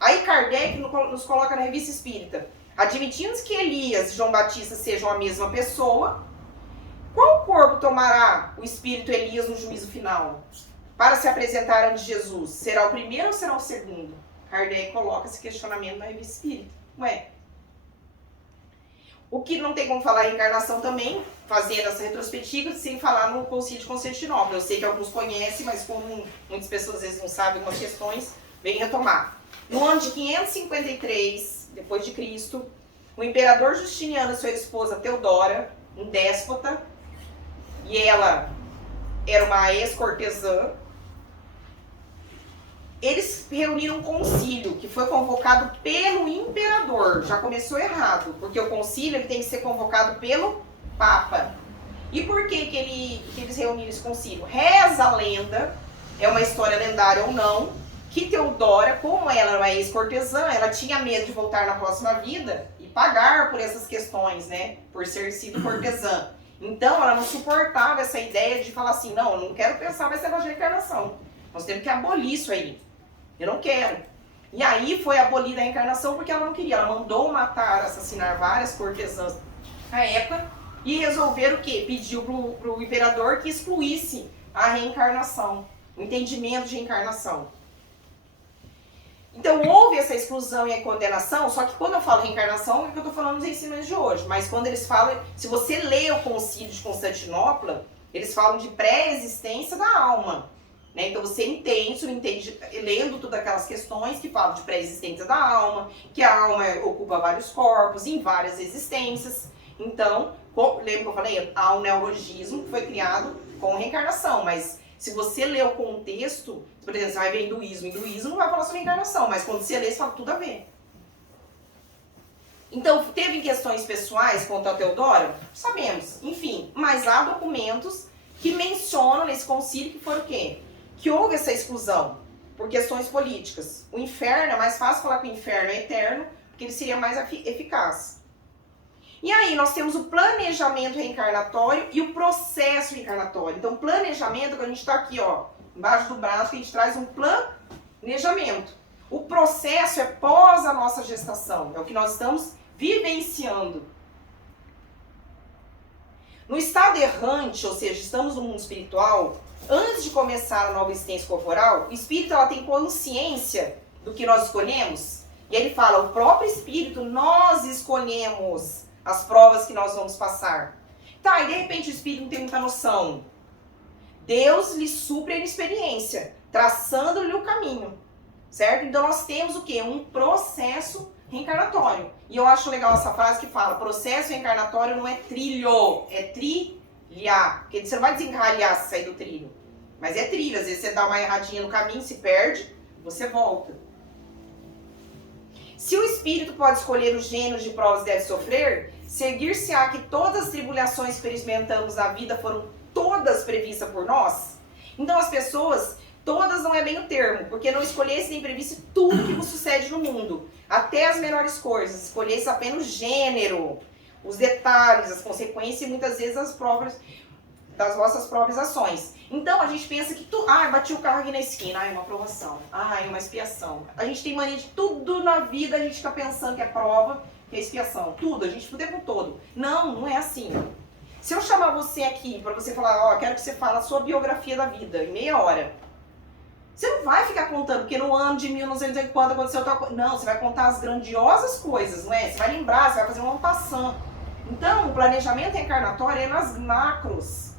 Aí Kardec nos coloca na Revista Espírita, admitindo que Elias e João Batista sejam a mesma pessoa, qual corpo tomará o espírito Elias no juízo final? Para se apresentar ante Jesus, será o primeiro ou será o segundo? Kardec coloca esse questionamento na Revista Espírita. Ué, o que não tem como falar reencarnação também, fazendo essa retrospectiva, sem falar no Concílio de Constantinopla. Eu sei que alguns conhecem, mas como muitas pessoas às vezes não sabem algumas questões, vem retomar. No ano de 553, depois de Cristo, o imperador Justiniano e sua esposa Teodora, um déspota, e ela era uma ex-cortesã, eles reuniram um concílio que foi convocado pelo imperador. Já começou errado, porque o concílio ele tem que ser convocado pelo Papa. E por que eles reuniram esse concílio? Reza a lenda, é uma história lendária ou não, que Teodora, como ela era uma ex-cortesã, ela tinha medo de voltar na próxima vida e pagar por essas questões, né? Por ser sido cortesã. Então ela não suportava essa ideia de falar assim, não, eu não quero pensar nesse negócio de reencarnação. Nós temos que abolir isso aí. Eu não quero. E aí foi abolida a reencarnação porque ela não queria. Ela mandou matar, assassinar várias cortesãs na época e resolver o quê? Pediu pro imperador que excluísse a reencarnação, o entendimento de reencarnação. Então houve essa exclusão e a condenação, só que quando eu falo reencarnação, é que eu estou falando nos ensinos de hoje, mas quando eles falam, se você lê o Concílio de Constantinopla, eles falam de pré-existência da alma. Né? Então você entende, lendo todas aquelas questões que falam de pré-existência da alma, que a alma ocupa vários corpos, em várias existências. Então, lembra que eu falei? Há um neologismo que foi criado com reencarnação, mas se você lê o contexto, por exemplo, você vai ver hinduísmo não vai falar sobre reencarnação, mas quando você lê, você fala tudo a ver. Então, teve questões pessoais quanto a Teodora? Sabemos, enfim, mas há documentos que mencionam nesse concílio que foi o quê? Que houve essa exclusão por questões políticas. O inferno, é mais fácil falar que o inferno é eterno, porque ele seria mais eficaz. E aí, nós temos o planejamento reencarnatório e o processo reencarnatório. Então, planejamento, que a gente está aqui, ó, embaixo do braço, que a gente traz um planejamento. O processo é pós a nossa gestação, é o que nós estamos vivenciando. No estado errante, ou seja, estamos no mundo espiritual, antes de começar a nova existência corporal, o espírito ela tem consciência do que nós escolhemos. E ele fala, o próprio espírito, nós escolhemos as provas que nós vamos passar. Tá, e de repente o espírito não tem muita noção. Deus lhe supre a inexperiência, traçando-lhe o caminho. Certo? Então nós temos o quê? Um processo reencarnatório. E eu acho legal essa frase que fala, processo reencarnatório não é trilho, é trilhar. Porque você não vai desencalhar se sair do trilho. Mas é trilho, às vezes você dá uma erradinha no caminho, se perde, você volta. Se o espírito pode escolher os gêneros de provas que deve sofrer, seguir-se-á que todas as tribulações que experimentamos na vida foram todas previstas por nós? Então as pessoas, todas não é bem o termo, porque não escolhesse nem previsse tudo que vos sucede no mundo, até as menores coisas, escolhesse apenas o gênero, os detalhes, as consequências e muitas vezes as próprias, das vossas próprias ações. Então a gente pensa que bati o carro aqui na esquina, uma provação, uma expiação. A gente tem mania de tudo na vida, a gente fica pensando que é prova, que é expiação, tudo, a gente o tempo todo. Não é assim. Se eu chamar você aqui para você falar, quero que você fale a sua biografia da vida em meia hora, você não vai ficar contando, porque no ano de 1950 aconteceu tal coisa. Não, você vai contar as grandiosas coisas, não é? Você vai lembrar, você vai fazer um passant. Então, o planejamento reencarnatório é nas macros.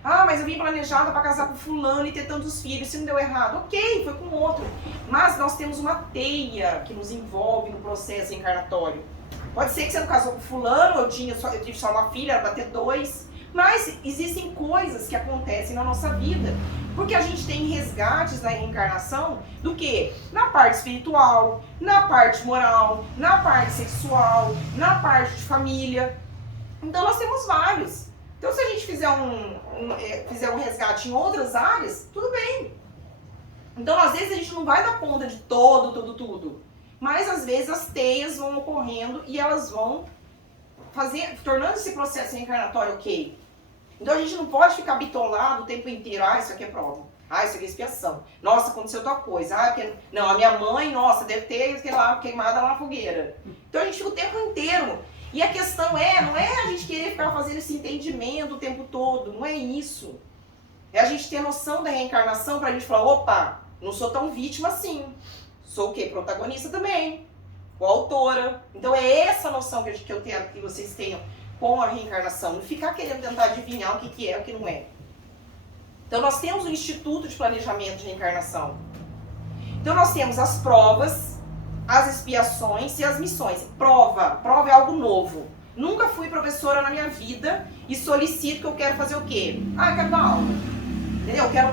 Mas eu vim planejada para casar com fulano e ter tantos filhos, se não deu errado. Ok, foi com outro. Mas nós temos uma teia que nos envolve no processo reencarnatório. Pode ser que você não casou com fulano, eu tive só uma filha, era para ter 2. Mas existem coisas que acontecem na nossa vida. Porque a gente tem resgates na reencarnação do quê? Na parte espiritual, na parte moral, na parte sexual, na parte de família. Então nós temos vários. Então se a gente fizer fizer um resgate em outras áreas, tudo bem. Então às vezes a gente não vai dar conta de tudo. Mas às vezes as teias vão ocorrendo e elas vão tornando esse processo reencarnatório ok. Então a gente não pode ficar bitolado o tempo inteiro. Isso aqui é prova. Isso aqui é expiação. Nossa, aconteceu tal coisa. Não, a minha mãe, nossa, deve ter, sei lá, queimada lá na fogueira. Então a gente fica o tempo inteiro. E a questão não é a gente querer ficar fazendo esse entendimento o tempo todo. Não é isso. É a gente ter noção da reencarnação pra gente falar, opa, não sou tão vítima assim. Sou o quê? Protagonista também. Coautora. Então é essa noção que eu quero que vocês tenham com a reencarnação, não ficar querendo tentar adivinhar o que é e o que não é. Então nós temos o Instituto de Planejamento de Reencarnação. Então nós temos as provas, as expiações e as missões. Prova é algo novo. Nunca fui professora na minha vida e solicito que eu quero fazer o quê? Eu quero dar aula. Entendeu? Eu quero,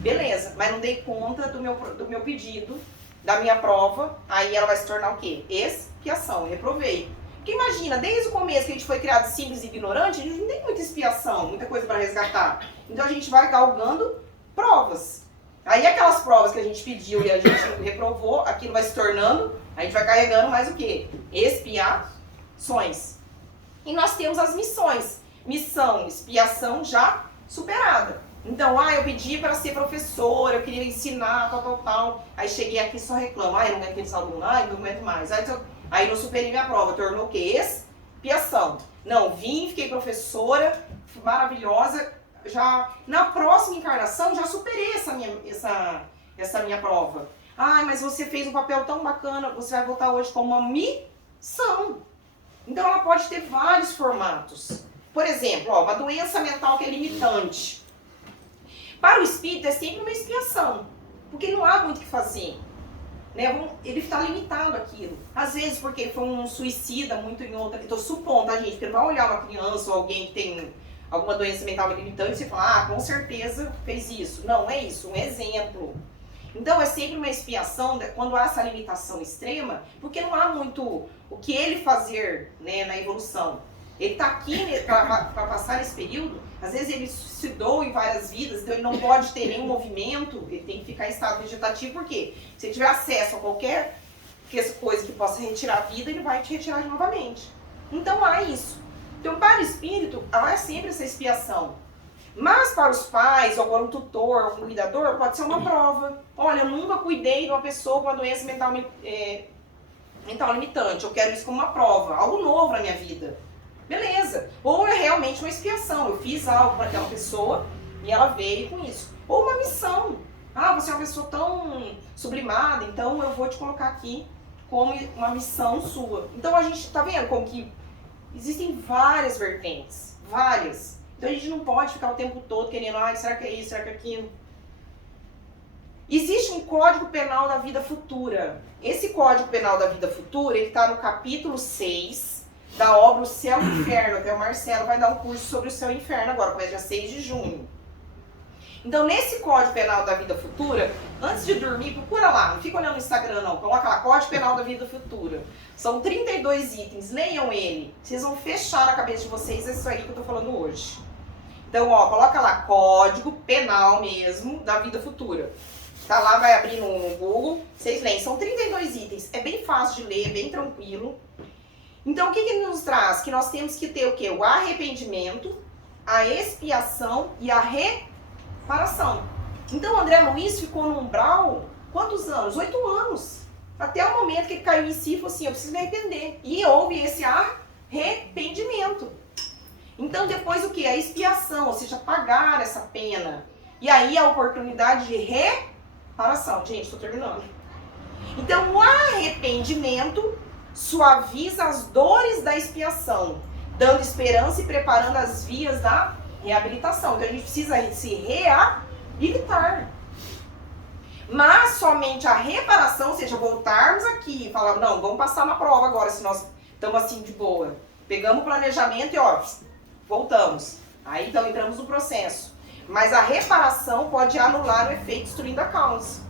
beleza, mas não dei conta do meu pedido, da minha prova, aí ela vai se tornar o quê? Expiação, reprovei. Porque imagina, desde o começo que a gente foi criado simples e ignorante, a gente não tem muita expiação, muita coisa para resgatar. Então a gente vai galgando provas. Aí aquelas provas que a gente pediu e a gente reprovou, aquilo vai se tornando, a gente vai carregando mais o quê? Expiações. E nós temos as missões. Missão, expiação já superada. Então, eu pedi para ser professora, eu queria ensinar, tal. Aí cheguei aqui e só reclamo. Eu não aguento aqueles alunos, não aguento mais. Aí não superei minha prova, tornou o quê? Expiação. Não, vim, fiquei professora, maravilhosa. Já na próxima encarnação, já superei essa minha prova. Mas você fez um papel tão bacana, você vai voltar hoje com uma missão. Então ela pode ter vários formatos. Por exemplo, uma doença mental que é limitante. Para o espírito é sempre uma expiação, porque não há muito o que fazer. Ele está limitado àquilo. Às vezes porque ele foi um suicida muito em outra... Estou supondo, gente, porque ele vai olhar uma criança ou alguém que tem alguma doença mental limitante, você fala, com certeza fez isso. Não, é isso, um exemplo. Então é sempre uma expiação quando há essa limitação extrema, porque não há muito o que ele fazer, né, na evolução. Ele está aqui para passar esse período, às vezes ele se doa em várias vidas, então ele não pode ter nenhum movimento, ele tem que ficar em estado vegetativo, por quê? Se ele tiver acesso a qualquer coisa que possa retirar a vida, ele vai te retirar novamente. Então há isso. Então para o espírito, há sempre essa expiação. Mas para os pais, ou para um tutor, um cuidador, pode ser uma prova. Olha, eu nunca cuidei de uma pessoa com uma doença mental limitante, eu quero isso como uma prova, algo novo na minha vida. Beleza. Ou é realmente uma expiação, eu fiz algo para aquela pessoa e ela veio com isso. Ou uma missão. Você é uma pessoa tão sublimada, então eu vou te colocar aqui como uma missão sua. Então a gente tá vendo como que existem várias vertentes, várias. Então a gente não pode ficar o tempo todo querendo, será que é isso, será que é aquilo? Existe um Código Penal da Vida Futura. Esse Código Penal da Vida Futura, ele está no capítulo 6 da obra O Céu e o Inferno. Até o Marcelo vai dar um curso sobre o Céu e o Inferno agora, começa dia 6 de junho. Então, nesse Código Penal da Vida Futura, antes de dormir, procura lá, não fica olhando no Instagram não, coloca lá, Código Penal da Vida Futura. São 32 itens, leiam ele, vocês vão fechar na cabeça de vocês isso aí que eu tô falando hoje. Então, coloca lá, Código Penal mesmo da Vida Futura. Tá lá, vai abrir no Google, vocês leem, são 32 itens, é bem fácil de ler, é bem tranquilo. Então, o que ele nos traz? Que nós temos que ter o quê? O arrependimento, a expiação e a reparação. Então, André Luiz ficou no umbral, quantos anos? 8 anos. Até o momento que ele caiu em si e falou assim, eu preciso me arrepender. E houve esse arrependimento. Então, depois o quê? A expiação, ou seja, pagar essa pena. E aí a oportunidade de reparação. Gente, estou terminando. Então, o arrependimento suaviza as dores da expiação, dando esperança e preparando as vias da reabilitação. Então a gente precisa se reabilitar. Mas somente a reparação, ou seja, voltarmos aqui e falar, não, vamos passar na prova agora, se nós estamos assim de boa. Pegamos o planejamento e voltamos. Aí então entramos no processo. Mas a reparação pode anular o efeito destruindo a causa.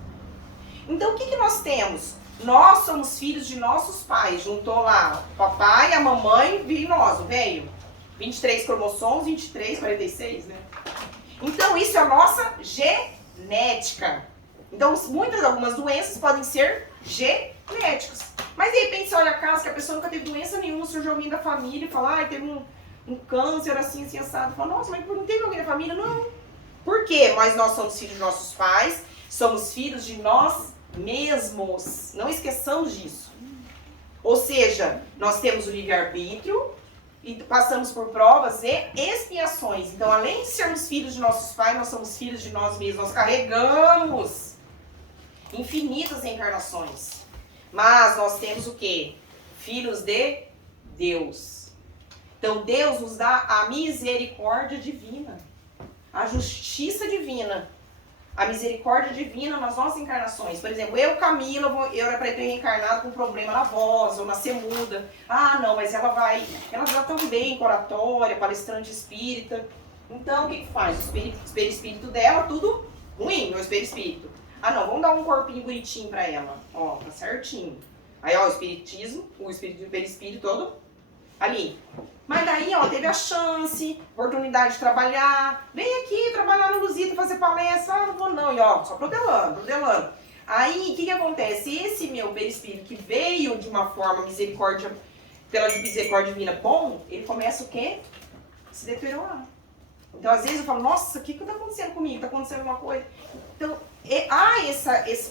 Então o que nós temos? Nós somos filhos de nossos pais. Juntou lá o papai, a mamãe e nós, o velho. 23 cromossomos, 23, 46, né? Então isso é a nossa genética. Então algumas doenças podem ser genéticas. Mas de repente você olha a casa que a pessoa nunca teve doença nenhuma, surgiu alguém da família e fala, teve um câncer assim, assado. Fala, nossa, mas não teve alguém da família? Não. Por quê? Mas nós somos filhos de nossos pais, somos filhos de nós mesmos. Não esqueçamos disso. Ou seja, nós temos o livre-arbítrio e passamos por provas e expiações. Então, além de sermos filhos de nossos pais, nós somos filhos de nós mesmos. Nós carregamos infinitas encarnações. Mas nós temos o quê? Filhos de Deus. Então, Deus nos dá a misericórdia divina, a justiça divina. A misericórdia divina nas nossas encarnações. Por exemplo, eu, Camila, eu era para ter reencarnado com um problema na voz, ou nascer muda. Não, mas ela já tão bem com oratória, palestrante espírita. Então, o que faz? O espírito dela, tudo ruim, meu espírito. Não, vamos dar um corpinho bonitinho para ela. Tá certinho. Aí, o espiritismo, o espírito todo ali. Mas daí, teve a chance, oportunidade de trabalhar. Vem aqui trabalhar no Luzita, fazer palestra. Não vou não. E só protelando. Aí, o que acontece? Esse meu perispírito que veio de uma forma pela misericórdia divina bom, ele começa o quê? Se deteriorar. Então, às vezes eu falo, nossa, o que está acontecendo comigo? Está acontecendo alguma coisa? Então,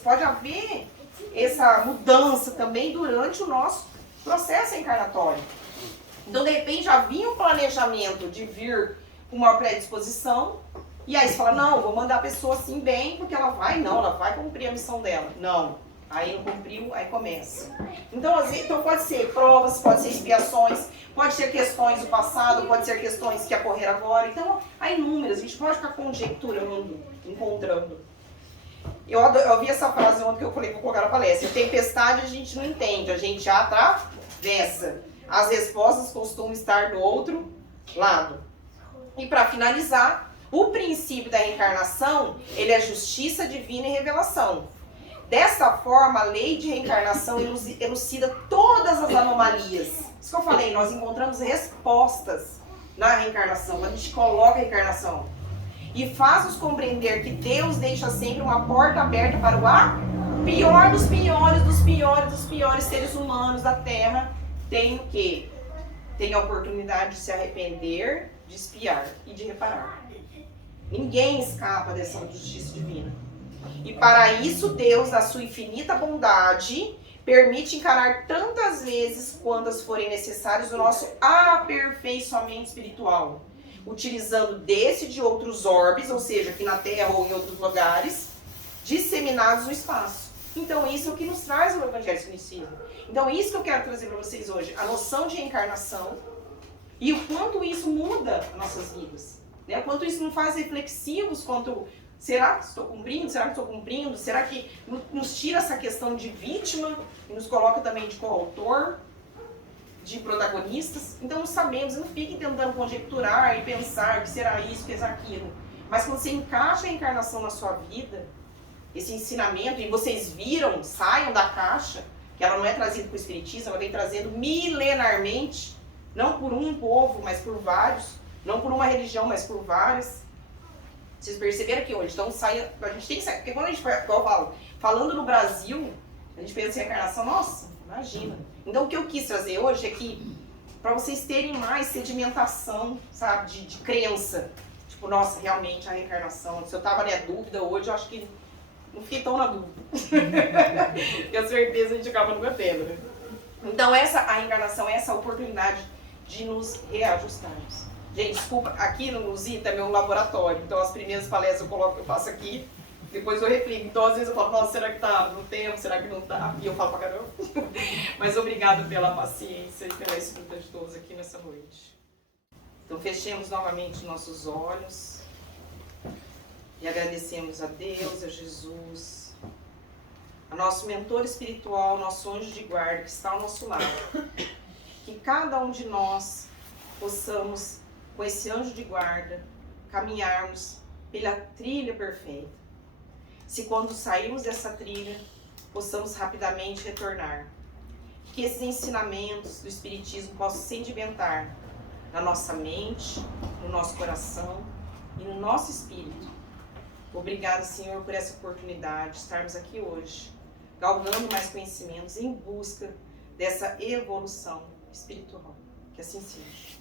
pode haver essa mudança também durante o nosso processo encarnatório. Então, de repente, já vinha um planejamento de vir com uma predisposição, e aí você fala, não, vou mandar a pessoa assim bem, porque ela vai cumprir a missão dela. Não, aí não cumpriu, aí começa. Então pode ser provas, pode ser expiações, pode ser questões do passado, pode ser questões que ocorreram agora. Então, há inúmeras, a gente pode ficar conjecturando, encontrando. Eu vi essa frase ontem que eu falei que vou colocar na palestra. Tempestade a gente não entende, a gente atravessa. As respostas costumam estar do outro lado. E para finalizar, o princípio da reencarnação, ele é justiça divina e revelação. Dessa forma, a lei de reencarnação elucida todas as anomalias. Isso que eu falei, nós encontramos respostas na reencarnação, quando a gente coloca a reencarnação. E faz-nos compreender que Deus deixa sempre uma porta aberta para o pior dos piores, dos piores, dos piores seres humanos da Terra. Tem o quê? Tem a oportunidade de se arrepender, de espiar e de reparar. Ninguém escapa dessa justiça divina. E para isso, Deus, na sua infinita bondade, permite encarar tantas vezes quantas forem necessárias o nosso aperfeiçoamento espiritual, utilizando desse e de outros orbes, ou seja, aqui na Terra ou em outros lugares, disseminados no espaço. Então, isso é o que nos traz o Evangelho do Espiritismo. Então, isso que eu quero trazer para vocês hoje, a noção de reencarnação e o quanto isso muda nossas vidas. Né? O quanto isso nos faz reflexivos quanto... Será que estou cumprindo? Será que estou cumprindo? Será que nos tira essa questão de vítima e nos coloca também de coautor, de protagonistas? Então não sabemos, não fiquem tentando conjecturar e pensar que será isso, que será aquilo. Mas quando você encaixa a encarnação na sua vida, esse ensinamento, e vocês viram, saiam da caixa, que ela não é trazida por Espiritismo, ela vem trazendo milenarmente, não por um povo, mas por vários, não por uma religião, mas por várias. Vocês perceberam que hoje, então a gente tem que sair, porque quando a gente fala, falando no Brasil, a gente pensa em reencarnação, nossa, imagina. Então o que eu quis trazer hoje é que, para vocês terem mais sedimentação, sabe, de crença, tipo, nossa, realmente a reencarnação, se eu tava na dúvida hoje, eu acho que não fiquei tão na dúvida. Porque a certeza a gente acaba nunca tendo, né? Então a reencarnação é essa oportunidade de nos reajustarmos. Gente, desculpa, aqui no Luzita é meu laboratório, então as primeiras palestras eu faço aqui, depois eu replico. Então às vezes eu falo, nossa, será que tá no tempo, será que não tá? E eu falo pra caramba. Mas obrigado pela paciência e pela escuta de todos aqui nessa noite. Então fechemos novamente nossos olhos e agradecemos a Deus, a Jesus, a nosso mentor espiritual, nosso anjo de guarda que está ao nosso lado. Que cada um de nós possamos, com esse anjo de guarda, caminharmos pela trilha perfeita. Se quando sairmos dessa trilha, possamos rapidamente retornar. Que esses ensinamentos do Espiritismo possam sedimentar na nossa mente, no nosso coração e no nosso espírito. Obrigada, Senhor, por essa oportunidade de estarmos aqui hoje, galgando mais conhecimentos em busca dessa evolução espiritual. Que assim seja.